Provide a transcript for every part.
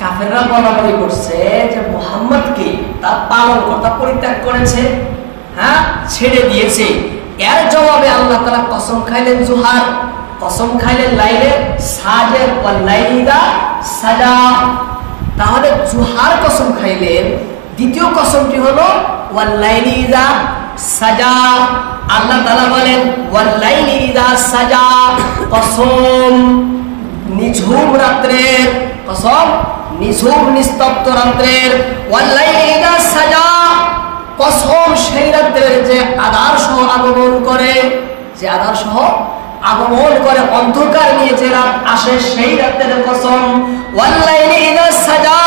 কাফেররা বলাবলি করছে যে মুহাম্মদকে তার পালনকর্তা পরিত্যাগ করেছে, হ্যাঁ ছেড়ে দিয়েছে। এর জবাবে আল্লাহ তাআলা কসম খাইলেন জুহার, কসম খাইলেন লাইলে সাজের ওয়াল লাইলি ইযা সাজা। তাহলে জুহার কসম খাইলেন, দ্বিতীয় কসমটি হলো ওয়াল লাইলি ইযা সাজা। আল্লাহ তাআলা বলেন ওয়াল লাইলি ইযা সাজা, কসম নিঝুম রাত্রের, কসম নিঝুম নিস্তব্ধ রাত্রের। ওয়াল লাইলি ইযা সাজা, কসম সেই রাত্রের যে আধার সহ আগমন করে, যে আধার সহ আগমন করে, অন্ধকার নিয়ে যে রাত আসে সেই রাতের কসম। ওয়াল লাইলি ইযা সাজা,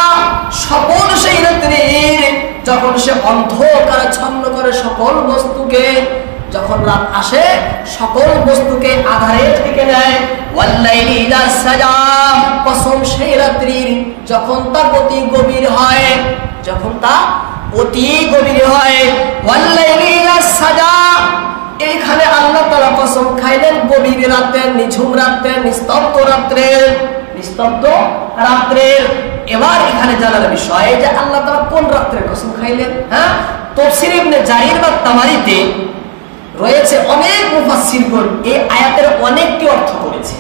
সকল সেই রাত্রির যখন সে অন্ধকারাচ্ছন্ন করে সকল বস্তুকে, যখন রাত আসে সকল বস্তুকে আধারে ঢেকে দেয়। ওয়াল লাইলি ইযা সাজা, কসম সেই রাত্রির যখন তা অতি গভীর হয়, যখন তা অতি গভীর হয়। ওয়াল লাইলি ইযা সাজা, এইখানে আল্লাহ তাআলা কসম খাইলেন গভীর রাতের, নিঝুম রাতের, নিস্তব্ধ রাত্রের, নিস্তব্ধ রাত্রের। এবার এখানে জানার বিষয় যে আল্লাহ তাআলা কোন রাত্রের কসম খাইলেন। হ্যাঁ, তাফসীর ইবনে জারীর বা তাবারীতে রয়েছে অনেক মুফাসসিরগণ এই আয়াতের অনেকটি অর্থ করেছে,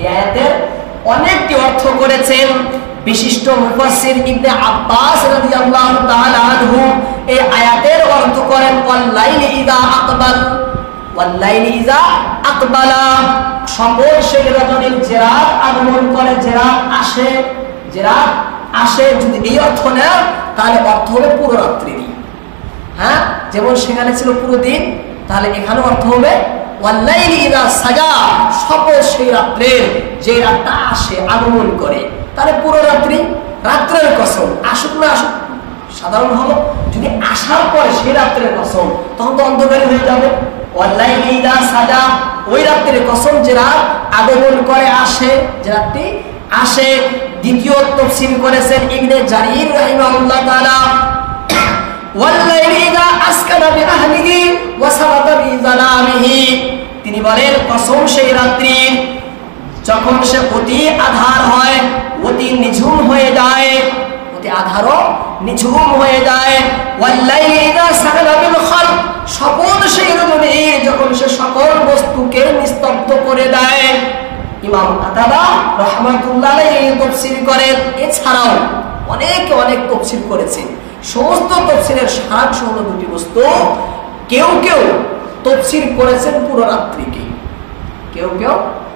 এই আয়াতের অনেকটি অর্থ করেছেন। বিশিষ্ট মুফাসসির ইবনে আব্বাস রাদিয়াল্লাহু তাআলা আনহু এই আয়াতের অর্থ করেন ওয়াল লাইলি ইযা আকবাল, ওয়াল লাইলি ইযা আকবালা, সকল সেই রজনীর যে রাত আগমন করে, যে রাত আসে, যে রাত আসে। যদি এই অর্থ নেন তাহলে অর্থ হবে পুরো রাত্রিরই। হ্যাঁ, যেমন সেখানে ছিল পুরো দিন, তাহলে এখানে অর্থ হবে ওয়াল লাইলি ইযা সাজা, সকল সেই রাত্রের যে রাতটা আসে আগমন করে, তাহলে পুরো রাত্রি, রাত্রের কসম। আসুক না আসুক সাধারণ হলো, যদি আসার পরে সেই রাত্রের কসম তখন তো অন্ধকারী হয়ে যাবে। ওয়াল লাইলি ইযা সাজা, ওই রাত্রের কসম যে রাত আগমন করে, আসে, যে রাতটি আসে। দ্বিতীয় তাফসীর করেছেন ইবনে জারীর রাহিমাহুল্লাহ তাআলা ওয়াল লাইলি ইযা আসকানা বিআহলিহি ওয়া সাবাতা বিযালামিহি, তিনি বলেন কসম সেই রাত্রির যখন সে অতি আধার হয়, অতি নিঝুম হয়ে যায়, অতি আধারও নিঝুম হয়ে যায়। ওয়াল লাইলি ইযা সাকানা বিল খালক, সকল সেই রজনী যখন সে সকল বস্তুকে নিস্তব্ধ করে দেয়। ইমাম কাতাদা রাহমাতুল্লাহ আলাইহি তাফসীর করেন। এছাড়াও অনেকে অনেক তাফসীর করেছেন। সমস্ত তাফসীরের সারাংশ হলো দুটি বস্তু। কেউ কেউ তাফসীর করেছেন পুরো রাত্রিকে, কেউ কেউ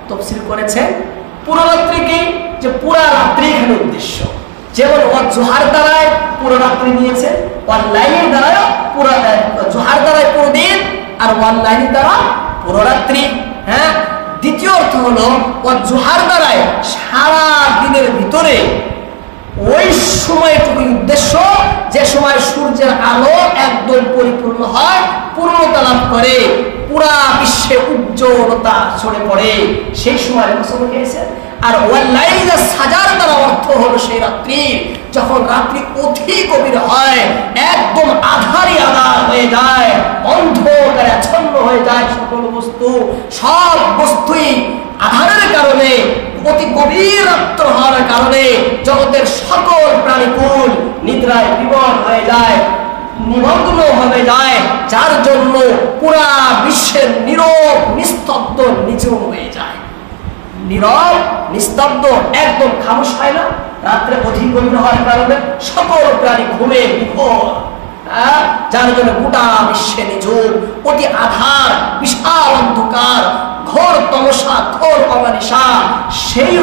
তাফসীর করেছেন পুরো রাত্রিকে, যে পুরো রাত্রি এখানে উদ্দেশ্য। যেমন জোহার দ্বারায় পুরো রাত্রি নিয়েছে, ওয়াল লাইলির দ্বারায় পুরো, জোহার দ্বারায় পুরো দিন, আর ওয়াল লাইলির দ্বারা পুরো রাত্রি। হ্যাঁ, দ্বিতীয় অর্থ হলো জোহার দ্বারায় সারা দিনের ভিতরে ওই সময়টুকু উদ্দেশ্য যে সময় সূর্যের আলো একদম পরিপূর্ণ হয়, পূর্ণতা লাভ করে, পুরা বিশ্বে উজ্জ্বলতা ছড়ে পড়ে, সেই সময় কসম খেয়েছেন। আর ওয়াল লাইলি ইযা সাজার দ্বারা অর্থ হলো সেই রাত্রি যখন রাত্রি অতি গভীর হয়, একদম আধারই আধার হয়ে যায়, অন্ধকারে আচ্ছন্ন হয়ে যায় সকল বস্তু, সব বস্তুই আধারের কারণে, অতি গভীর রাত্র হওয়ার কারণে জগতের সকল প্রাণীকুল নিদ্রায় বিবর হয়ে যায়, নিমগ্ন হয়ে যায়, যার জন্য পুরা বিশ্বের নীরব নিস্তব্ধ নিঝুম হয়ে যায়। নীরব নিস্তব্ধ একদম খামোশ হয় না, রাত্রে অধিক গভীর হওয়ার কারণে সকল প্রাণী ঘুমে বিভোর, যার জন্য গোটা বিশ্বে নিঝুম, অতি আধার, বিশাল অন্ধকার, ঘোর তমসা, ঘোর অমানিসা। সেই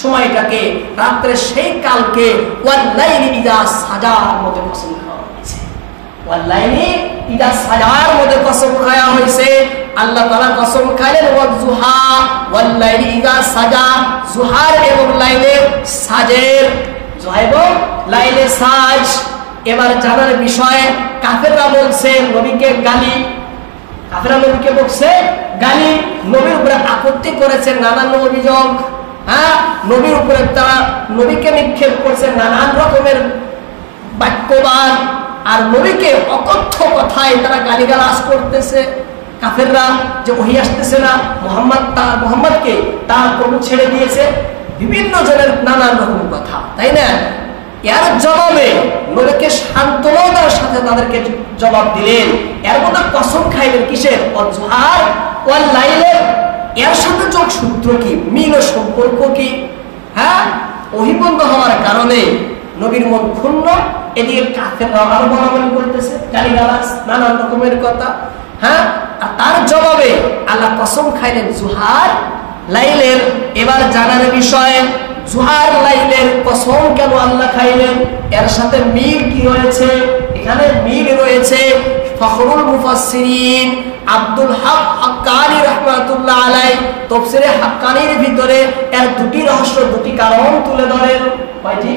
সময়টাকে, রাত্রে সেই কালকে ওয়াল লাইলি ইযা সাজার মধ্যে কসম খাওয়া হয়েছে, ওয়াল লাইলি ইযা সাজার মধ্যে কসম খাওয়া হয়েছে। আল্লাহ তাআলা কসম খাইলেন ওয়াল জুহা, ওয়াল লাইলি ইযা সাজা, জুহার এবং লাইলে সাজের, জুহা এবং লাইলে সাজ। এবার জানার বিষয়, কাফেররা বলছে নবীকে গালি, কাফেররা নবীকে বলছে গালি, নবীর উপরে আপত্তি করেছে, নানান অভিযোগ। হ্যাঁ, নবীর উপরে তারা নবীকে নিক্ষেপ করছে নানান রকমের বাক্যবাদ, আর নবীকে অকথ্য কথায় তারা গালিগালাজ করতেছে। কাফেররা যে ওহী আসতেছে না, মুহাম্মদকে তার প্রভু ছেড়ে দিয়েছে, বিভিন্ন জনের নানান রকম কথা, তাই না? এর জবাবে নবীকে শান্তনার সাথে তাদেরকে জবাব দিলেন। এর মধ্যে কসম খাইলেন কিসের? অজহার ওয়াল লাইলের। এর সাথে যোগসূত্র কি, মিল ও সম্পর্ক কি? হ্যাঁ, ওহী বন্ধ হওয়ার কারণে নবীর মন ক্ষুণ্ণ, এদিকে কাফেররা আরো বলাবলি করতেছে, গালিগালাজ, নানান রকমের কথা। হ্যাঁ, আর তার জবাবে আল্লাহ কসম খাইলেন জুহার লাইলের। এবার জানার বিষয়, জুহার লাইলের কসম কেন আল্লাহ খাইলেন? এর সাথে মিল কি রয়েছে? এখানে মিল রয়েছে। ফখরুল মুফাসসিরিন আব্দুল হক হাক্কানী রাহমাতুল্লাহ আলাইহি তাফসীরে হাক্কানীর ভিতরে এর দুটি রহস্য, দুটি কারণ তুলে ধরেন। কয়টি?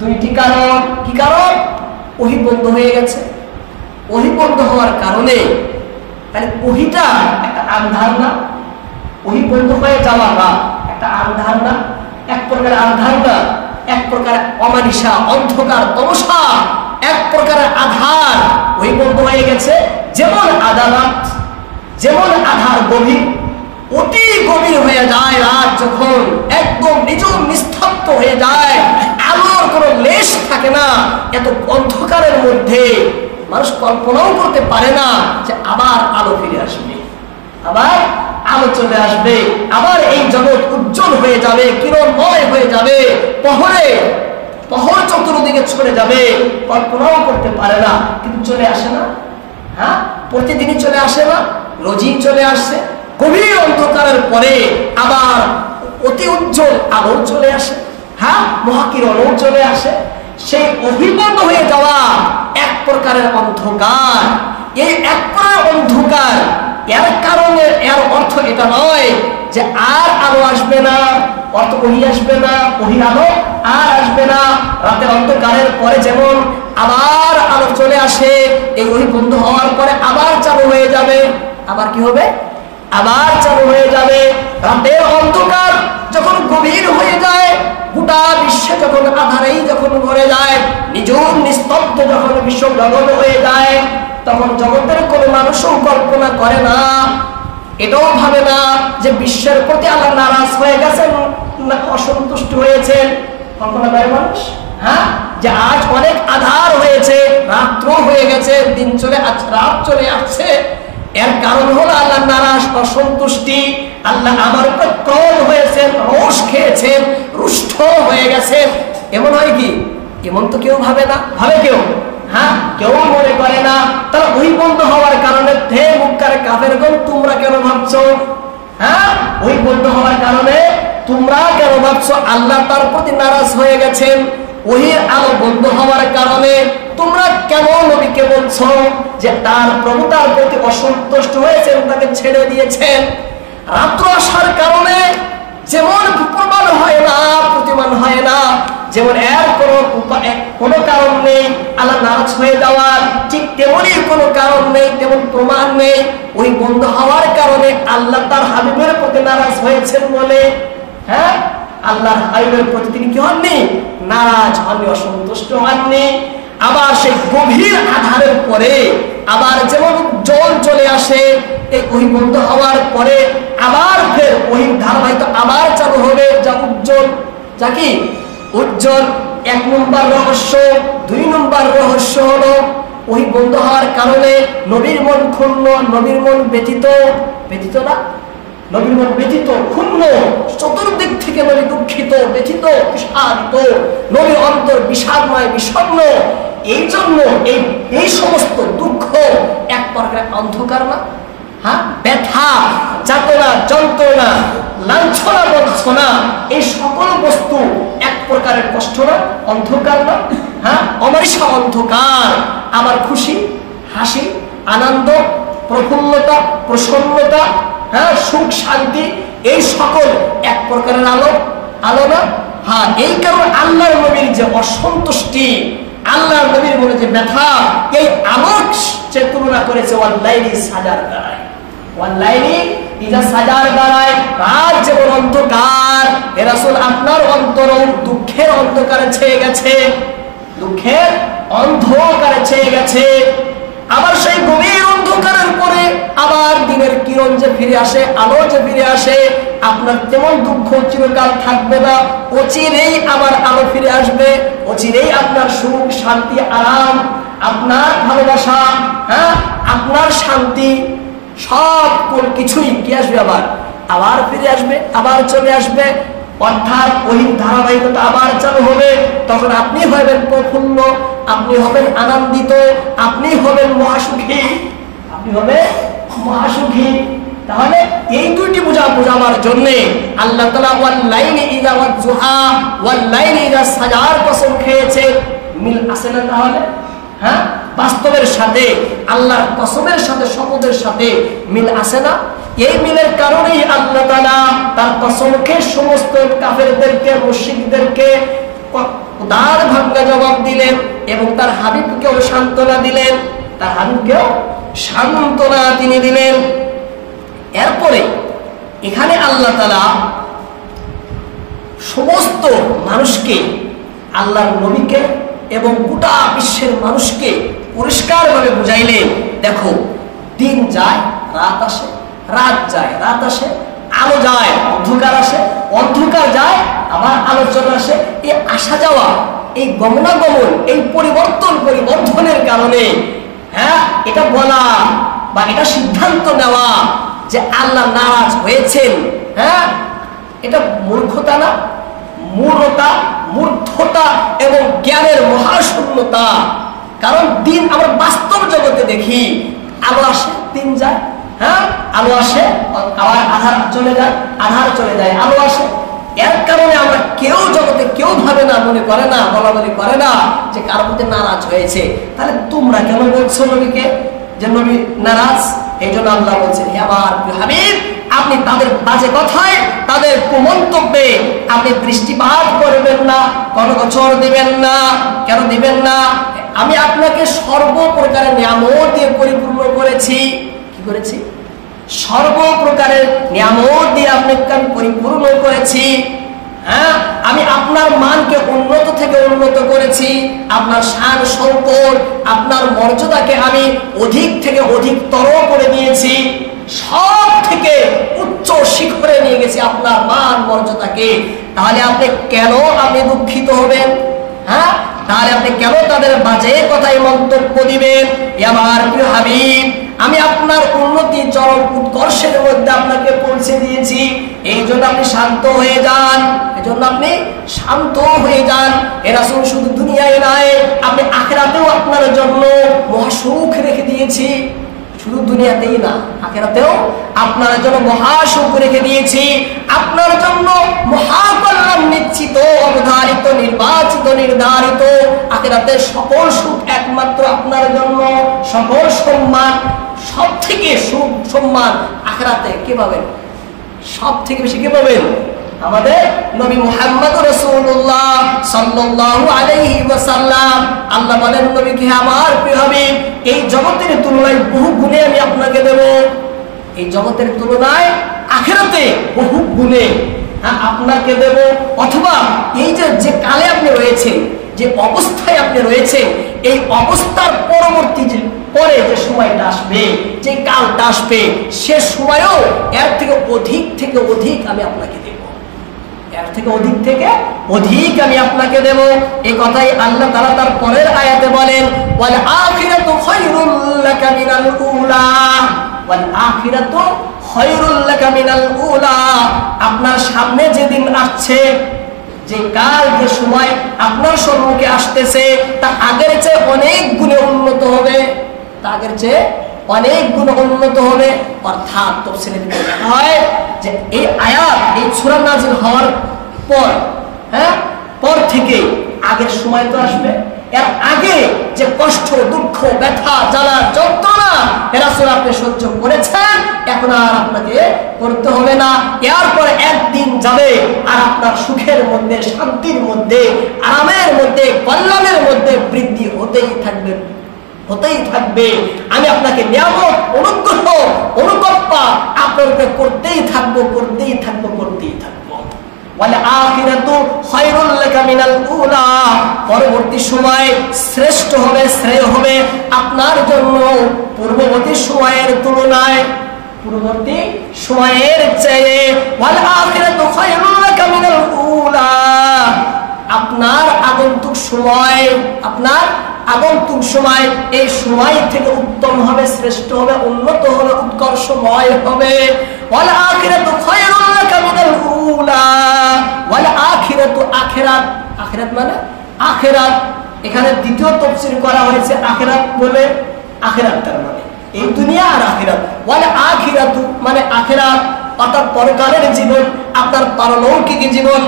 দুইটি কারণ। কি কারণ? ওহী বন্ধ হয়ে গেছে। ওহী বন্ধ হওয়ার কারণে, তাহলে ওহীটা একটা আন্ধার না? ওহী বন্ধ হয়ে যাওয়া না একটা আন্ধার না? এক প্রকার আন্ধার না, এক প্রকার অমানিসা, অন্ধকার, তমসা, এক প্রকার আধার। ওহী বন্ধ হয়ে গেছে। যেমন আদালত, যেমন আধার গভীর, অতি গভীর হয়ে যায় রাত যখন, একদম নিঝুম নিস্তব্ধ হয়ে যায়, আলোর কোনো লেশ থাকে না, এত অন্ধকারের মধ্যে মানুষ কল্পনাও করতে পারে না যে আবার আলো ফিরে আসবে, আবার আলো চলে আসবে, আবার এই জগৎ উজ্জ্বল হয়ে যাবে, কিরণময় হয়ে যাবে, পহর চতুর্দিকে ছড়ে যাবে। কল্পনাও করতে পারে না, কিন্তু চলে আসে না? হ্যাঁ, প্রতিদিনই চলে আসে না? রোজই চলে আসছে। গভীর অন্ধকারের পরে আবার অতি উজ্জ্বল আলো চলে আসে। হ্যাঁ, মহাকিরণও চলে আসে। সেই অভিবন্ধ হয়ে যাওয়া এক প্রকারের অন্ধকার। এই এক প্রকার অন্ধকার, এর কারণে এর অর্থ এটা নয় যে আর আলো আসবে না, অর্থ ওহী আসবে না, ওহীর আলো আর আসবে না। রাতের অন্ধকারের পরে যেমন আবার আলো চলে আসে, এই ওহী বন্ধ হওয়ার পরে আবার চালু হয়ে যাবে। আবার কি হবে? আবার চালু হয়ে যাবে। রাতের অন্ধকার যখন গভীর হয়ে যায়, গোটা বিশ্বে যখন আধারেই যখন ভরে যায়, নিঝুম নিস্তব্ধ যখন বিশ্ব জগৎ হয়ে যায়, তখন জগতের কোনো মানুষও কল্পনা করে না, এটাও ভাবে না যে বিশ্বের প্রতি আল্লাহ নারাজ হয়ে গেছেন, না অসন্তুষ্ট হয়েছেন। কল্পনা করে মানুষ? হ্যাঁ, যে আজ অনেক আধার হয়েছে, রাত্র হয়ে গেছে, দিন চলে রাত চলে আসছে। এর কারণ হলো আল্লাহ নারাজ, অসন্তুষ্টি। আল্লাহ আমার উপর ক্রোধ হয়েছেন, রোষ খেয়েছেন, রুষ্ট হয়ে গেছেন। এমন হয় কি? এমন তো কেউ ভাবে না। ভাবে কেউ? হ্যাঁ, কেউ মনে করে না। তাহলে ওহী বন্ধ হওয়ার কারণে হে মুক্কার কাফেরগণ, তোমরা কেন ভাবছো? হ্যাঁ, ওহী বন্ধ হওয়ার কারণে তোমরা কেন ভাবছো আল্লাহ তার প্রতি নারাজ হয়ে গেছেন? ওহীর আলো বন্ধ হওয়ার কারণে তোমরা কেন নবীকে বলছো যে তার প্রভু তার প্রতি অসন্তুষ্ট হয়েছেন, তাকে ছেড়ে দিয়েছেন? রাত্র আসার কারণে যেমন প্রমাণ হয় না, প্রতিমান হয় না, যেমন এর কোনো কারণ নেই আল্লাহ নারাজ হয়ে যাওয়ার, ঠিক তেমনই কোনো কারণ নেই, তেমন প্রমাণ নেই ওই বন্ধ হওয়ার কারণে আল্লাহ তার হাবিবের প্রতি নারাজ হয়েছেন বলে। হ্যাঁ, আল্লাহর হাবিবের প্রতি তিনি কি হননি? নারাজ হননি, অসন্তুষ্ট হননি। আবার সেই গভীর আধারের পরে আবার যেমন উজ্জ্বল চলে আসে, এই ওহী বন্ধ হওয়ার পরে আবার ফের ওহীর ধারাবাহিকতা আবার চালু হবে, যা উজ্জ্বল, যা কি উজ্জ্বল। এক নম্বর রহস্য। দুই নম্বর রহস্য হলো ওহী বন্ধ হওয়ার কারণে নবীর মন ক্ষুণ্ণ, নবীর মন ব্যথিত। ব্যথিত না? নবীর মন ব্যথিত, ক্ষুণ্ণ, চতুর্দিক থেকে নবী দুঃখিত, ব্যথিত, বিষাদিত, নবীর অন্তর বিষাদময়, বিষণ্ণ। এই জন্য এই সমস্ত দুঃখ এক প্রকার অন্ধকার না? হ্যাঁ, ব্যথা, যাতনা, যন্ত্রণা, লাঞ্ছনা, বঞ্চনা, এই সকল বস্তু এক প্রকারের কষ্ট না? অন্ধকার না? হ্যাঁ, অমানিসা অন্ধকার। আবার খুশি, হাসি, আনন্দ, প্রফুল্লতা, প্রসন্নতা, হ্যাঁ, সুখ, শান্তি, এই সকল এক প্রকারের আলো। আলো না? হ্যাঁ, এই কারণে আল্লাহর নবীর যে অসন্তুষ্টি, আল্লাহর নবীর মনে যে ব্যথা, এই আলোক সে তুলনা করেছে ওয়াল্লাইলি সাজার দ্বারায়। ওয়াল্লাইলি ইজা সাজার দ্বারায়, রাত যেমন অন্ধকার, হে রাসূল আপনার অন্তর দুঃখের অন্ধকারে ছেয়ে গেছে, দুঃখের অন্ধকারে ছেয়ে গেছে। আবার সেই গভীর অন্ধকার অন্ধকারের পরে আবার দিনের কিরণ যে ফিরে আসে, আলো যে ফিরে আসে, আপনার তেমন দুঃখ চিরকাল থাকবে না। অচিরেই আবার আলো ফিরে আসবে, অচিরেই আপনার সুখ, শান্তি, আরাম, আপনার ভালোবাসা, হ্যাঁ, আপনার শান্তি, সব কিছুই কি আসবে, আবার ফিরে আসবে, আবার চলে আসবে। অর্থাৎ ওই ধারাবাহিকতা আবার চালু হবে। তখন আপনি হবেন প্রফুল্ল, আপনি হবেন আনন্দিত, আপনি হবেন মহাসুখী, আপনি হবেন মহাসুখী। তাহলে এই দুইটি বোঝাবার জন্য আল্লাহ তাআলা ওয়াল লাইলি ইযা ওয়াজহা ওয়াল লাইলি ইযা সাজার কসম খেয়েছে। মিল আছে না তাহলে? হ্যাঁ, বাস্তবের সাথে আল্লাহর কসমের সাথে, শপথের সাথে মিল আছে না? এই মিলের কারণেই আল্লাহ তাআলা তার কসমকে সমস্ত কাফেরদেরকে, মুশরিকদেরকে দাঁড় ভাঙ্গা জবাব দিলেন এবং তার হাবিবকেও সান্ত্বনা দিলেন, তার হাবিবকেও সান্ত্বনা তিনি দিলেন। এরপরে এখানে আল্লাহ তাআলা সমস্ত মানুষকে, আল্লাহর নবীকে এবং গোটা বিশ্বের মানুষকে পরিষ্কারভাবে বুঝাইলেন, দেখো দিন যায় রাত আসে, রাত যায় রাত আসে, আলো যায় অন্ধকার আসে, অন্ধকার যায় আবার আলো চলে আসে। এই আসা যাওয়া, এই গমনাগমন, এই পরিবর্তনের কারণে, হ্যাঁ, এটা বলা বা এটা সিদ্ধান্ত নেওয়া যে আল্লাহ নারাজ হয়েছেন, হ্যাঁ, এটা মূর্খতা না, মূর্খতা এবং জ্ঞানের মহাশূন্যতা। কারণ দিন আমরা বাস্তব জগতে দেখি, আলো আসে দিন যায়, হ্যাঁ, আলো আসে আবার আধার চলে যায়, আধার চলে যায়, আলো আসে। এর কারণে আমরা কেউ জগতে কেউ ভাবে না, মনে করে না, বলাবলি করে না যে কারোর প্রতি নারাজ হয়েছে। তাহলে তোমরা কেন বলছো নবীকে যে নবী নারাজ? এই জন্য আল্লাহ বলছেন, হে আমার হাবিব, আপনি তাদের বাজে কথায়, তাদের কুমন্তব্যে আপনি দৃষ্টিপাত করবেন না, কনকচর দিবেন না। কেন দিবেন না? আমি আপনাকে সর্বপ্রকারের নিয়ামত দিয়ে পরিপূর্ণ করেছি। কি করেছি? সর্বপ্রকারের নিয়ামত দিয়ে আপনাকে আমি পরিপূর্ণ করেছি। হ্যাঁ, আমি আপনার মানকে উন্নত থেকে উন্নত করেছি, আপনার শান সম্পদ, আপনার মর্যাদাকে আমি অধিক থেকে অধিকতর করে দিয়েছি, সব থেকে উচ্চ শিখরে নিয়ে গেছি আপনার মান মর্যাদাকে। তাহলে আপনি কেন দুঃখিত হবেন? হ্যাঁ, তাহলে আপনি কেন তাদের বাজে কথায় মন্তব্য দিবেন? আমার প্রিয় হাবিব, আমি আপনার উন্নতি চরম উৎকর্ষের মধ্যে আপনাকে পৌঁছে দিয়েছি, এই জন্য আপনি শান্ত হয়ে যান, এই জন্য আপনি শান্ত হয়ে যান। এ রাসূল শুধু দুনিয়ায় নয়, আপনি আখিরাতেও আপনার জন্য মহাসুখ রেখে দিয়েছি। শুধু দুনিয়াতেই না, আখিরাতেও আপনার জন্য মহাসুখ রেখে দিয়েছি, আপনার জন্য মহাকল্যাণ নিশ্চিত, অবধারিত, নির্বাচিত, নির্ধারিত। আখিরাতের সকল সুখ একমাত্র আপনার জন্য, সকল সম্মান, সব থেকে সুখ সম্মান আখিরাতে কে পাবেন? সব থেকে বেশি কে পাবেন? আমাদের নবী মুহাম্মদ রাসূলুল্লাহ সাল্লাল্লাহু আলাইহি ওয়াসাল্লাম। আল্লাহ বলেন নবীকে, আমার প্রিয় হাবিব, এই জগতের তুলনায় বহু গুণে আমি আপনাকে দেব, এই জগতের তুলনায় আখিরাতে বহু গুণে আপনাকে দেব। অথবা এই যে কালে আপনি রয়েছেন, যে অবস্থায় আপনি রয়েছেন, এই অবস্থার পরবর্তী পরে যে সময়টা আসবে, যে কালটা আসবে, সে সময়ও এর থেকে অধিক আমি আপনাকে দেব, এর থেকে অধিক আমি আপনাকে দেব। এই কথাই আল্লাহ তাআলা তার পরের আয়াতে বলেন, ওয়াল আখিরাতু খায়রুল লাকা মিনাল উলা, ওয়াল আখিরাতু খায়রুল লাকা মিনাল উলা। আপনার সামনে যেদিন আসছে, যে কাল, যে সময় আপনার সম্মুখে আসতেছে, তা আগের চেয়ে অনেক গুণে উন্নত হবে, তা আগের চেয়ে অনেক গুণ উন্নত হবে। অর্থাৎ তাফসীরে বলা হয় যে এই আয়াত, এই সূরা নাযিল হওয়ার পর, হ্যাঁ, পর থেকে আগের সময় তো আসবে, এর আগে যে কষ্ট, দুঃখ, ব্যথা, জ্বালা, যন্ত্রণা রাসূল আপনি সহ্য করেছেন, এখন আর আপনাকে করতে হবে না। এরপর একদিন যাবে আর আপনার সুখের মধ্যে, শান্তির মধ্যে, আরামের মধ্যে, কল্যাণের মধ্যে বৃদ্ধি হতেই থাকবে। আমি আপনাকে নিয়ামত, অনুগ্রহ, অনুকম্পা আপনার উপরে করতেই থাকবো। ওয়াল আখিরাতু খায়রুল লাকা মিনাল উলা, পরবর্তী সময় শ্রেষ্ঠ হবে, শ্রেয় হবে আপনার জন্য পূর্ববর্তী সময়ের তুলনায়, পূর্ববর্তী সময়ের চেয়ে। ওয়াল আখিরাতু খায়রুন লাকা মিনাল উলা, আপনার আগন্তুক সময়, আপনার আগন্তুক সময় এই সময় থেকে উত্তম হবে, শ্রেষ্ঠ হবে, উন্নত হবে, উৎকর্ষময় হবে। ওয়াল আখিরাতু খায়রুন লাকা মিনাল উলা, ওয়াল আখিরাতু, আখিরাত, আখিরাত মানে আখিরাত, এখানে দ্বিতীয় তাফসীর করা হয়েছে আখিরাত বলে, আখিরাত তার মানে এই দুনিয়া আর আখিরাত। ওয়াল আখিরাতু মানে আখিরাত, অর্থাৎ পরকালের জীবন, আপনার পারলৌকিক জীবন।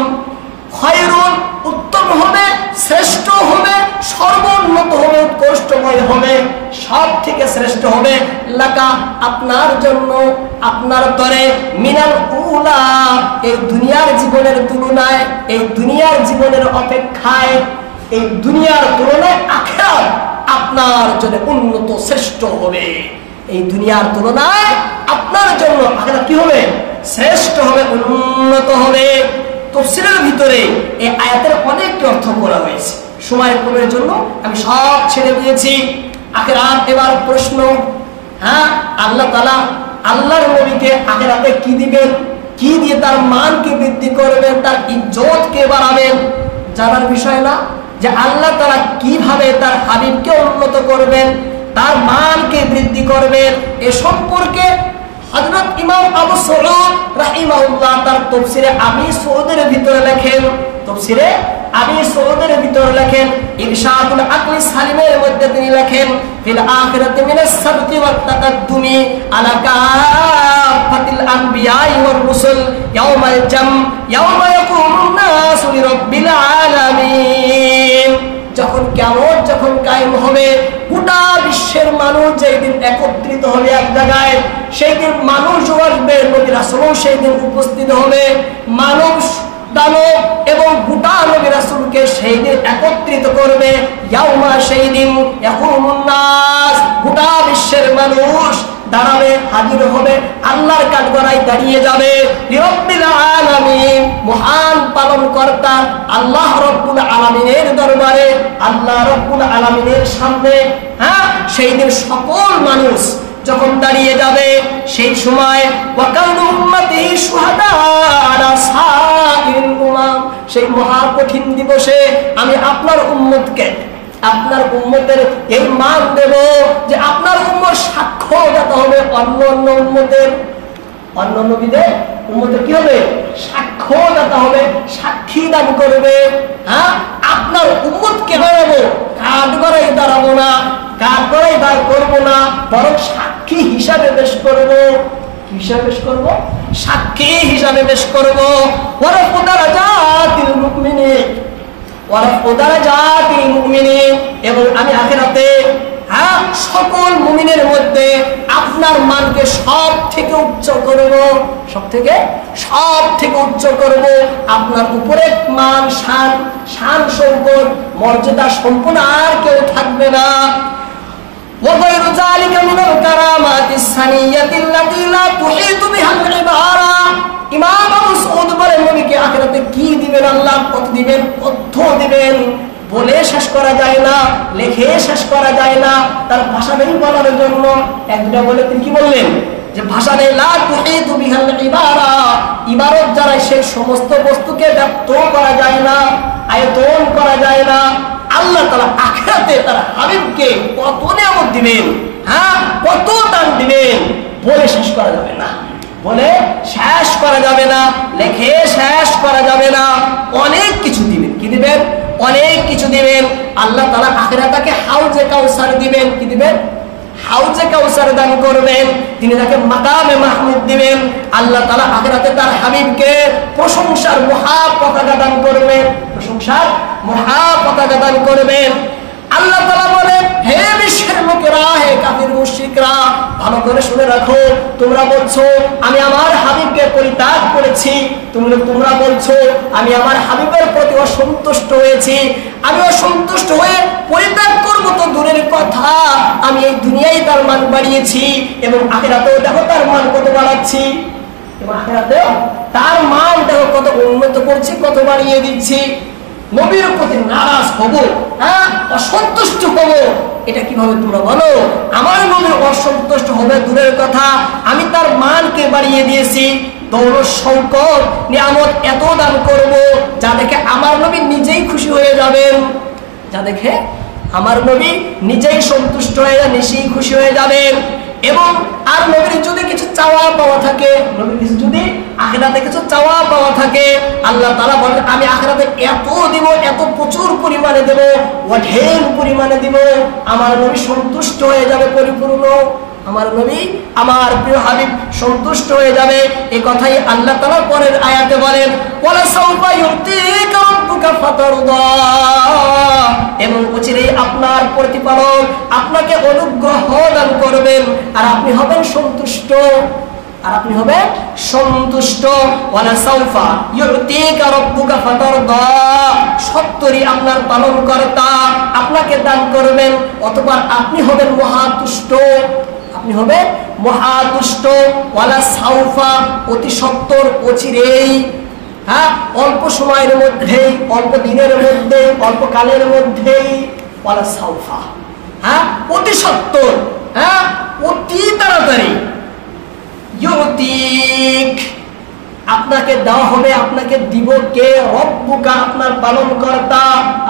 খায়রুন উত্তম হবে, শ্রেষ্ঠ হবে, সর্বোন্নত হবে, উৎকৃষ্টময় হবে, সব থেকে শ্রেষ্ঠ হবে। লাকা আপনার জন্য, আপনার তরে, মিনাল উলা এই দুনিয়ার জীবনের তুলনায়, এই দুনিয়ার জীবনের অপেক্ষায়, এই দুনিয়ার তুলনায় আখিরাত আপনার জন্য উন্নত শ্রেষ্ঠ হবে। এই দুনিয়ার তুলনায় আপনার জন্য আখিরাত কি হবে? শ্রেষ্ঠ হবে, উন্নত হবে। তাফসীরের ভিতরে এই আয়াতের অনেকটি অর্থ করা হয়েছে, সময় কমের জন্য আমি সব ছেড়ে দিয়েছি। আখিরাত এবার প্রশ্ন, হ্যাঁ আল্লাহ তাআলা আল্লাহর নবীকে আখিরাতে কি দিবেন, কি দিয়ে তার মানকে বৃদ্ধি করবেন, তার ইজ্জতকে বাড়াবেন, জানার বিষয় না যে আল্লাহ তাআলা কিভাবে তার হাবিবকে উন্নত করবেন, তার মানকে বৃদ্ধি করবেন। এ সম্পর্কে হযরত ইমাম আবু সুউদ রাহিমাহুল্লাহ তার তাফসীরে আবি সুউদের ভিতরে লেখেন, তাফসীরে আবি সুউদের ভিতরে লেখেন, ইরশাদুল আকলি সালিমের মধ্যে তিনি লেখেন, ফিল আখিরাতি মিনাস সাবতি ওয়াত তাকাদ্দুমি আলা কাফাতিল আনবিয়া'i ওয়ার রুসুল ইয়াউমাল জাম ইয়াউমা ইয়াকুমুন নাসু লিরাব্বিল আলামিন। যখন কিয়ামত যখন কায়েম হবে, গোটা বিশ্বের মানুষ যেই দিন একত্রিত হবে এক জায়গায়, সেই দিন মানুষ আসবে, নবী রাসূলও সেই দিন উপস্থিত হবে। মানুষ, দানব এবং গোটা নবী রাসূলকে সেই দিন একত্রিত করবে। ইয়াউমা সেই দিন ইয়াকুমুন নাস, গোটা বিশ্বের মানুষ দাঁড়াবে, হাজির হবে, আল্লাহর কাঠগড়ায় দাঁড়িয়ে যাবে। লিরাব্বিল আলামিন, মহান পালনকর্তা আল্লাহ রাব্বুল আলামিনের দরবারে, আল্লাহ রাব্বুল আলামিনের সামনে। হ্যাঁ, সেই দিন সকল মানুষ যখন দাঁড়িয়ে যাবে, সেই সময় ওয়াকানু উম্মতি শুহাদা আলা সাইরিল উমাম, সেই মহা কঠিন দিবসে আমি আপনার উম্মতকে, আপনার উম্মতের এই মান দেব যে আপনার উম্মত সাক্ষ্য দিতে হবে অন্য অন্য উম্মতের, অন্য নবীদের উম্মতের কি হবে? সাক্ষ্য দিতে হবে, সাক্ষী দান করবে। হ্যাঁ, আপনার উম্মতকে বাড়াবো, কাঠগড়ায় দাঁড়াবো না, কাঠগড়ায় দাঁড় করবো না, বরং সাক্ষী হিসাবে পেশ করবো। হিসাবে পেশ করবো, সাক্ষী হিসাবে পেশ করবো। ওয়ারাফু দারাজাতিল মুমিনিন, ওয়ারাফু দারাজাতিল মুমিনিন, এবং আমি আখিরাতে হ্যাঁ সকল মুমিনের মধ্যে আপনার মানকে সব থেকে উচ্চ করব, সব থেকে উচ্চ করব। আপনার উপরে মান, শান সম্পদ, মর্যাদা সম্পন্ন আর কেউ থাকবে না। وغير ذلك من الكرامات السنية التي لا تحيط بها العبارة। ইমাম আবু সুউদ বলেন, নবীকে আখিরাতে কি দিবেন, আল্লাহ কত দিবেন, কত দিবেন, বলে শেষ করা যায় না, লিখে শেষ করা যায় না। তার ভাষা নেই বলার জন্য, একদিন বলে তিনি কি বললেন যে ভাষা নেই, লা তুহিতু বিহাল ইবারা, ইবারত দ্বারা সেই সমস্ত বস্তুকে ব্যক্ত করা যায় না, আয়তন করা যায় না। আল্লাহ তাআলা আখিরাতে তার হাবিবকে কত নিয়ামত দিবেন, হ্যাঁ কত দান দিবেন, বলে শেষ করা যাবে না, বলে শেষ করা যাবে না, লিখে শেষ করা যাবে না। অনেক কিছু দিবেন, কি দিবেন? অনেক কিছু দিবেন। আল্লাহ তাআলা আখিরাতকে হাউজে কাউসার দিবেন, কি দিবেন? হাউজে কাউসার দান করবেন। তিনি তাকে মাকামে মাহমুদ দিবেন। আল্লাহ তাআলা আখিরাতে তার হাবিবকে প্রশংসার মহা পতাকা দান করবেন, প্রশংসার মহা পতাকা দান করবেন। আল্লাহ তাআলা বলেন, হে বিশ্বের লোকেরা, হে কাফির মুশরিকরা, ভালো করে শুনে রাখো, তোমরা বলছো আমি আমার হাবিবকে পরিত্যাগ করেছি, তোমরা বলছো আমি আমার হাবিবের প্রতি অসন্তুষ্ট হয়েছি, আমি অসন্তুষ্ট হয়ে পরিত্যাগ করব তো দূরের কথা, আমি এই দুনিয়ায় তার মান বাড়িয়েছি এবং আখিরাতেও দেখো তার মান কত বাড়াচ্ছি, এবং আখিরাতেও তার মান দেখো কত উন্নত করছি, কত বাড়িয়ে দিচ্ছি। নবীর প্রতি নারাজ হব, হ্যাঁ অসন্তুষ্ট হব, এটা কিভাবে তোমরা বলো? আমার নবী অসন্তুষ্ট হবে দূরের কথা, আমি তার মানকে বাড়িয়ে দিয়েছি, দৌলত সম্পদ নিয়ামত এত দান করব যা দেখে আমার নবী নিজেই খুশি হয়ে যাবেন, যা দেখে আমার নবী নিজেই সন্তুষ্ট হয়ে নিজেই খুশি হয়ে যাবেন। এবং আর নবীর যদি কিছু চাওয়া পাওয়া থাকে, নবীর কিছু যদি আখিরাতে কিছু চাওয়া পাওয়া থাকে, আল্লাহ তাআলা বলেন আমি আখিরাতে এত দিব, এত প্রচুর পরিমাণে দেব, অঢেল পরিমাণে দিব, আমার নবী সন্তুষ্ট হয়ে যাবে পরিপূর্ণ, আমার নবী আমার প্রিয় হাবিব সন্তুষ্ট হয়ে যাবে। এই কথাই আল্লাহ তাআলা পরের আয়াতে বলেন ওয়ালা সাউফা ইউতিকা রাব্বুকা ফাতারদা, এবং অচিরেই আপনার প্রতিপালক আপনাকে অনুগ্রহ দান করবেন আর আপনি হবেন সন্তুষ্ট, আর আপনি হবেন সন্তুষ্ট। ওয়ালা সাউফা ইউতিকা রাব্বুকা ফাতারদা, সত্যই আপনার পালনকর্তা আপনাকে দান করবেন, অতঃপর আপনি হবেন মহাতুষ্ট, আপনি হবেন মহাতুষ্ট। ওয়ালা সাউফা অতি সত্বর, অচিরেই, হ্যাঁ অল্প সময়ের মধ্যেই, অল্প দিনের মধ্যেই, অল্প কালের মধ্যেই, ওয়ালা সাউফা, হ্যাঁ অতি সত্বর, হ্যাঁ অতি তাড়াতাড়ি, ইউতিক আপনাকে দেওয়া হবে, আপনাকে দিব কে? রব্বুকা আপনার পালনকর্তা,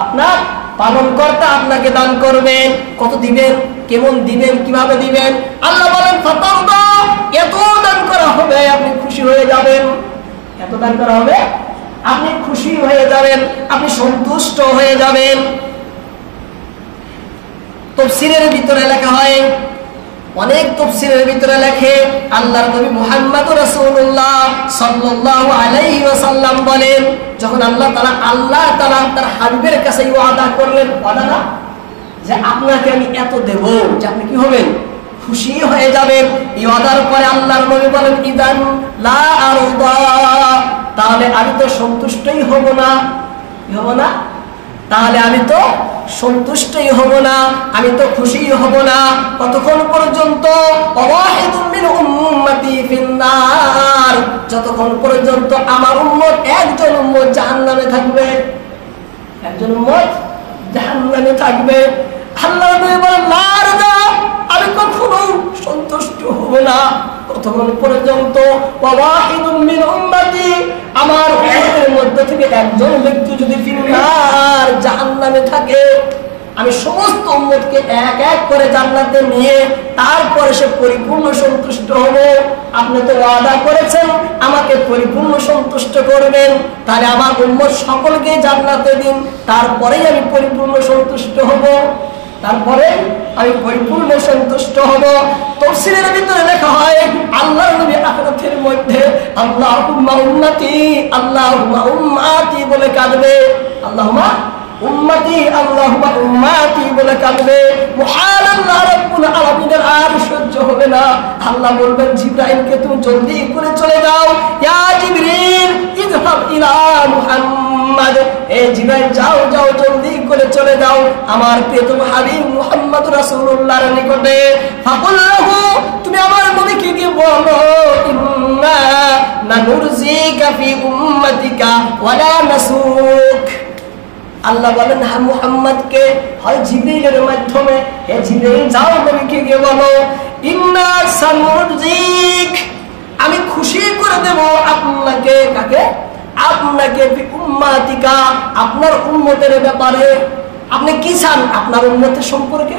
আপনার পালনকর্তা আপনাকে দান করবেন। কত দিবেন, কেমন দিবেন, কিভাবে দিবেন? আল্লাহ বলেন ফাতারদা, এত দান করা হবে আপনি খুশি হয়ে যাবেন, এত দান করা হবে আপনি খুশি হয়ে যাবেন, আপনি সন্তুষ্ট হয়ে যাবেন। তাফসীরের ভিতরে লেখা হয়, অনেক তাফসীরের ভিতরে লেখে আল্লাহর নবী মুহাম্মদুর রাসূলুল্লাহ সাল্লাল্লাহু আলাইহি ওয়াসাল্লাম বলেন, যখন আল্লাহ তাআলা তার হাবিবের কাছে ওয়াদা করলেন, ওয়াদা না যে আপনাকে আমি এত দেব যে আপনি কি হবেন, খুশি হয়ে যাবেন। এই ওয়াদার পরে আল্লাহর নবী বলেন ইদান লা আরদা, তাহলে আমি তো সন্তুষ্টই হব না, কি হব না? তাহলে আমি তো সন্তুষ্টই হব না, আমি তো খুশিই হব না, কতক্ষণ পর্যন্ত? ওয়াহিদুম মিন উম্মতি ফিন্নার, যতক্ষণ পর্যন্ত আমার উম্মত, একজন উম্মত জাহান্নামে থাকবে, একজন উম্মত জাহান্নামে থাকবে। আল্লাহ নবী বলেন লা আরদা, আমি কখনো সন্তুষ্ট হব না ততক্ষণ পর্যন্ত ওয়াহিদুম মিন উম্মতি, আমার উম্মতের মধ্য থেকে একজন ব্যক্তি যদি ফিন্নার জাহান্নামে থাকে, আমি সমস্ত উম্মতকে এক এক করে জান্নাতে নিয়ে তারপরে সে পরিপূর্ণ সন্তুষ্ট হব। আপনি তো ওয়াদা করেছেন আমাকে পরিপূর্ণ সন্তুষ্ট করবেন, তাহলে আমার উম্মত সকলকে জান্নাতে দিন, তারপরেই আমি পরিপূর্ণ সন্তুষ্ট হব, তারপরে আমি পরিপূর্ণ সন্তুষ্ট হব। তাফসীরের ভিতরে লেখা হয় আল্লাহর নবী আখিরাতের মধ্যে আল্লাহুম্মা উম্মতি, আল্লাহুম্মা উম্মাতি বলে কাঁদবে, আল্লাহুম্মা উম্মতি, আল্লাহুম্মা উম্মাতি বলে কাঁদবে। মুহাল্লাহ রাব্বুল আলামিনের আর সহ্য হবে না, আল্লাহ বলবেন জিবরাইলকে তুমি জলদি করে চলে যাও, ইয়া জিবরিল ইযহাব ইলা মুহাম্মদ, এ জিবরাইল যাও যাও জলদি করে চলে যাও আমার প্রিয়তম হাবিব মুহাম্মদ রাসূলুল্লাহর নিকটে। ফাকুল লাহু, তুমি আমার নবীকে গিয়ে বলো ইন্না নানুরজিকা ফি উম্মতিকা ওয়ালা নাসুক। আল্লাহ বলেন হ্যাঁ মুহাম্মদকে, হয় জিবরিলের মাধ্যমে, হে জিবরিল যাও নবীকে গিয়ে বলো ইন্না সানুরজিক, আমি খুশি করে দেব আপনাকে, কাকে? আপনাকে ফি উম্মাতিকা, আপনার উম্মতের ব্যাপারে। আপনি কি চান আপনার উম্মতের সম্পর্কে?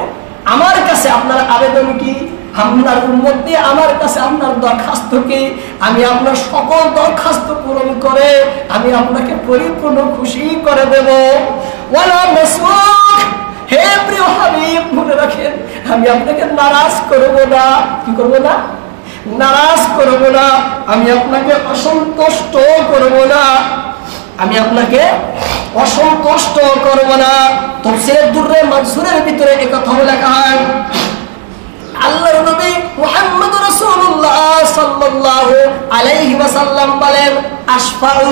আমার কাছে আপনার আবেদন কি? আপনার উম্মত দিয়ে আমার কাছে আপনার দরখাস্ত কি? আমি আপনার সকল দরখাস্ত পূরণ করে আমি আপনাকে পরিপূর্ণ খুশি করে দেব। ওয়ালা মাসুক, হে প্রিয় হাবিব মনে রাখেন আমি আপনাকে নারাজ করব না, কি করব না? নারাজ করব না, আমি আপনাকে অসন্তুষ্ট করব না, আমি আপনাকে অসন্তুষ্ট করব না। তাফসীরের দুররে মানসুরের ভিতরে এই কথা লেখা হয় আল্লাহর নবী মুহাম্মদ রাসূলুল্লাহ সাল্লাল্লাহু আলাইহি ওয়াসাল্লাম বলেন আশফাউ,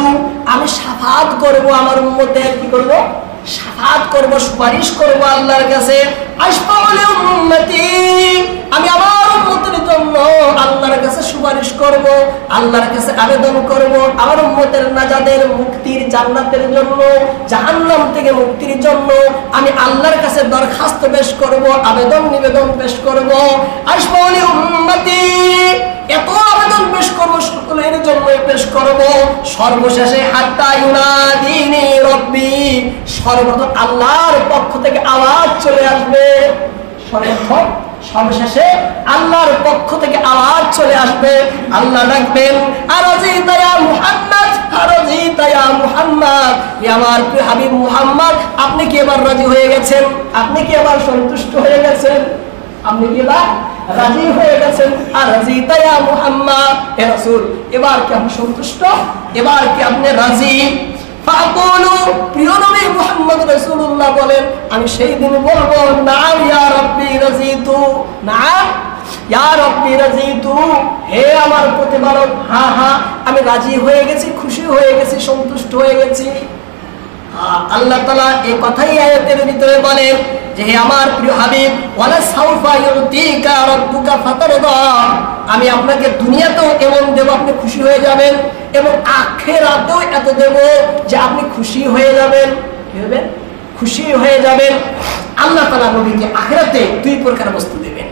আমি শাফাআত করব আমার উম্মতের, কি করব? শাফাআত করব, সুপারিশ করব আল্লাহর কাছে। আশফাউ লি উম্মতি, আমি আমার উম্মতের জন্য জন্য আল্লাহর কাছে সুপারিশ করব, আল্লাহর কাছে আবেদন করব আমার উম্মতের নাজাতের, মুক্তির, জান্নাতের জন্য, জাহান্নাম থেকে মুক্তির জন্য আমি আল্লাহর কাছে দরখাস্ত পেশ করব, আবেদন নিবেদন পেশ করব। আসমানি উম্মতি, এত আবেদন পেশ করব, সকলের জন্য পেশ করব। সর্বশেষে হাত্তা ইউনাদিনি রব্বি, সর্বপ্রথম আল্লাহর পক্ষ থেকে আওয়াজ চলে আসবে। সর্বশেষে আল্লাহর পক্ষ থেকে আওয়াজ চলে আসবে। আল্লাহ ডাকবেন, আরাজিতা ইয়া মুহাম্মদ, আরাজিতা ইয়া মুহাম্মদ, হে আমার প্রিয় হাবিব মুহাম্মদ, আপনি কি এবার রাজি হয়ে গেছেন? আপনি কি এবার সন্তুষ্ট হয়ে গেছেন? আপনি কি এবার রাজি হয়ে গেছেন? আরাজিতা ইয়া মুহাম্মদ, হে রাসূল, এবার কি আপনি সন্তুষ্ট? এবার কি আপনি রাজি? ফাকুলু, প্রিয় নবী মুহাম্মদ রাসূলুল্লাহ বলেন, আমি সেই দিন বলবো, নাম ইয়া রাব্বি রাজিতু, নাম ইয়া রাব্বি রাজিতু, হে আমার প্রতিপালক, হ্যাঁ হ্যাঁ আমি রাজি হয়ে গেছি, খুশি হয়ে গেছি, সন্তুষ্ট হয়ে গেছি। আল্লাহ তাআলা এই কথাই আয়াতের ভিতরে বলেন যে হে আমার প্রিয় হাবিব, ওয়ালা সাউফা ইউতিকা রাব্বুকা ফাতারদা, আমি আপনাকে দুনিয়াতেও এমন দেব আপনি খুশি হয়ে যাবেন, এবং আখিরাতেও এত দেব যে আপনি খুশি হয়ে যাবেন। কি হবেন? খুশি হয়ে যাবেন। আল্লাহ তাআলা নবীকে আখিরাতে দুই প্রকার বস্তু দেবেন,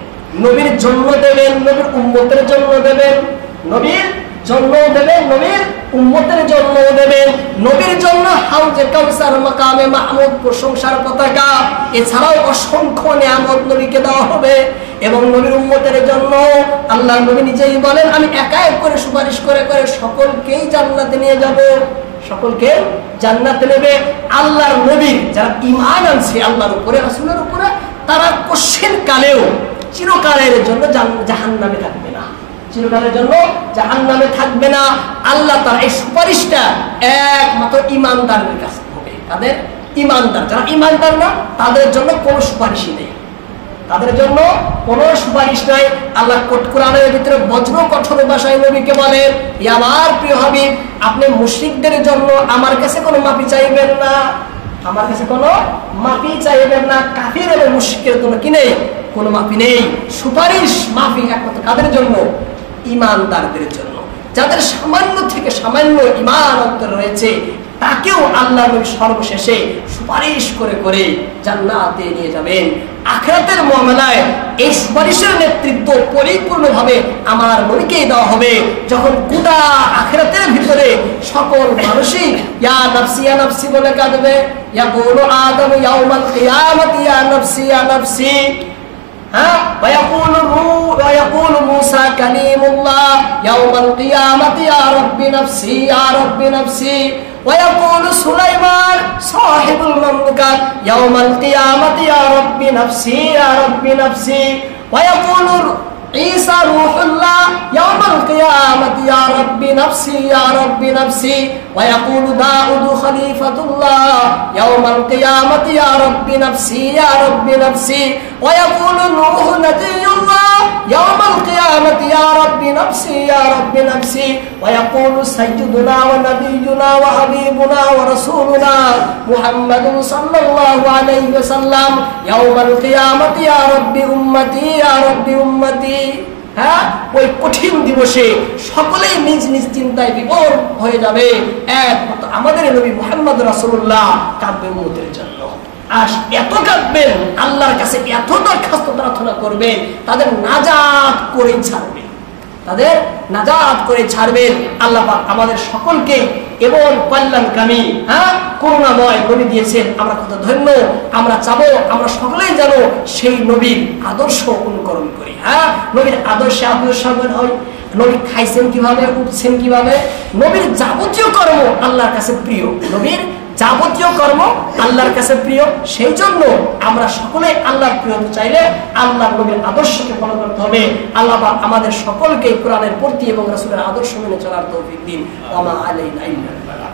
নবীর জন্য দেবেন, নবীর উম্মতের জন্য দেবেন। নবীর জন্য দেবেন, নবীর উম্মতের জন্য দেবেন। নবীর জন্য হাউজে কাউসার, মাকামে মাহমুদ, প্রশংসার পতাকা, এছাড়াও অসংখ্য নিয়ামত নবীকে দেওয়া হবে। এবং নবীর উম্মতের জন্য আল্লাহ নবী নিজেই বলেন, আমি একা এক করে সুপারিশ করে করে সকলকেই জান্নাতে নিয়ে যাব, সকলকে জান্নাতে নেবে। আল্লাহর নবীর যারা ঈমান আনছে আল্লাহর উপরে, রাসূলের উপরে, তারা কোশ্চেন কালেও চিরকালের জন্য জাহান্নামে থাকবে না, চিরকালের জন্য জাহান্নামে থাকবে না। আল্লাহ তাআলা এই সুপারিশটা একমাত্র ঈমানদারদের কাছে হবে। তাদের ঈমানদার, যারা ঈমানদার না তাদের জন্য কোনো সুপারিশই নেই, তাদের জন্য কোনো সুপারিশ নাই। আল্লাহ কোরআনের ভিতরে বজ্র কঠোর ভাষায় নবীকে বলেন, ইয়া আমার প্রিয় হাবিব, আপনি মুশরিকদের জন্য আমার কাছে কোনো মাফি চাইবেন না, আমার কাছে কোনো মাফি চাইবেন না। কাফির এবং মুশরিকের জন্য কি নেই? কোনো মাফি নেই। সুপারিশ মাফি একমাত্র কাদের জন্য? ঈমানদারদের জন্য। যাদের সামান্য থেকে সামান্য ঈমান অন্তরে রয়েছে তাকেও আল্লাহ নবী সর্বশেষে সুপারিশ করে করে জান্নাতে নিয়ে যাবেন। আখিরাতের মামলায় এই সুপারিশের নেতৃত্ব পরিপূর্ণভাবে আমার নবীকেই দেওয়া হবে। যখন গোটা আখিরাতের ভিতরে সকল মানুষই ইয়া নাফসি ইয়া নাফসি বলে কাঁদবে, ইয়াকুলু আদম ইয়াউমাল কিয়ামাতি ইয়া নাফসি ইয়া নাফসি, ويقول موسى كليم الله يوم القيامة يا رب نفسي يا رب نفسي، ويقول سليمان صاحب المملكة يوم القيامة يا رب نفسي يا رب نفسي، ويقول عيسى روح الله يوم القيامة يا رب نفسي يا رب نفسي، ويقول داود خليفة الله يوم القيامة يا رب نفسي يا رب نفسي، ويقول نوح نبي الله يوم القيامة يا رب نفسي يا رب نفسي، ويقول سيدنا ونبينا وحبيبنا ورسولنا محمد صلى الله عليه وسلم يوم القيامة يا رب أمتي يا رب أمتي। হ্যাঁ, ওই কঠিন দিবসে সকলেই নিজ নিজ চিন্তায় বিভোর হয়ে যাবে। একমাত্র আমাদের নবী মুহাম্মদ রাসূলুল্লাহ কাঁদবেন উম্মতের জন্য। আর এত কাঁদবেন, আল্লাহর কাছে এত দরখাস্ত প্রার্থনা করবেন, তাদের নাজাত করে ছাড়বেন, তাদের নাজাত করে ছাড়বেন। আল্লাহ পাক আমাদের সকলকে এবং কল্যাণকামী করুণাময় নবী দিয়েছেন, আমরা কত ধন্য। আমরা চাবো আমরা সকলেই যেন সেই নবীর আদর্শ অনুকরণ করি। নবীর আদর্শে আদর্শবান হয়। নবী খাইছেন কিভাবে, উঠছেন কিভাবে, নবীর যাবতীয় কর্ম আল্লাহর কাছে প্রিয়, নবীর যাবতীয় কর্ম আল্লাহর কাছে প্রিয়। সেই জন্য আমরা সকলে আল্লাহর প্রিয় চাইলে আল্লাহর নবীর আদর্শকে ফলো করতে হবে। আল্লাহ আমাদের সকলকে কোরআনের প্রতি এবং রাসূলের আদর্শ মেনে চলার তৌফিক দিন। ওয়া মা আলাইনা ইল্লাল বালাগ।